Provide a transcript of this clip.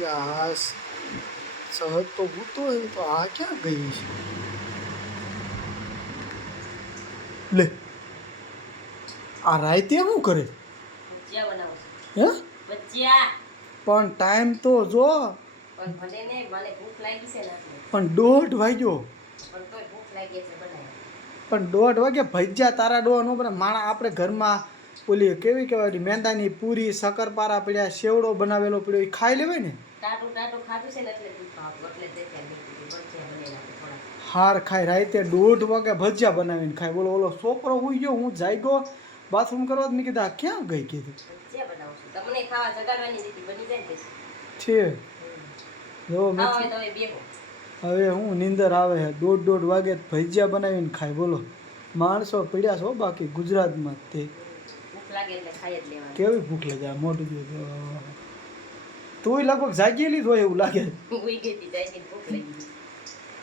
યાર સહજ તો ભૂતો હોય તો આ ક્યાં ગઈ છે લે આ રાયતે શું કરે ભજીયા બનાવું હે ભજીયા પણ ટાઈમ તો જો પણ ભલે ને મને ભૂખ લાગી છે ને પણ 1:30 વાગ્યો પણ તોય ભૂખ લાગી છે બનાય પણ 1:30 વાગે ભજીયા તારા ડોહા નો બને માણા આપણે ઘરમાં ઓલી કેવી કહેવાય મેંદાની પૂરી શક્કરપારા પડ્યા સેવડો બનાવેલો પડ્યો એ ખાઈ લેવાય ને ટાટું ખાધું છે ને એટલે ભૂખ આવતું એટલે ભજીયા બનાવી થોડા હાર ખાઈ રાતે 1:30 વાગે ભજીયા બનાવીને ખાય બોલો ઓલો છોકરો હોઈ ગયો હું જાગ્યો બાથરૂમ કરવા મેં કીધું આ ક્યાં ગઈ કીધું ભજીયા બનાવું છું તમને ખાવા જગાડવાની રીતિ બની જાય ને છે જો ખાવા હોય તો હવે બેહો હવે હું નીંદર આવે છે 1:30 વાગે ભજીયા બનાવીને ખાય બોલો માણસો પડ્યા છો બાકી ગુજરાતમાં તે ભૂખ લાગે એટલે ખાઈ જ લેવાનું કેવી ભૂખ લાગે આ મોઢું જોઈ તું લગભગ જાગેલી જ હોય એવું લાગે ઉઈ ગઈ હતી જાય ભૂખ લાગી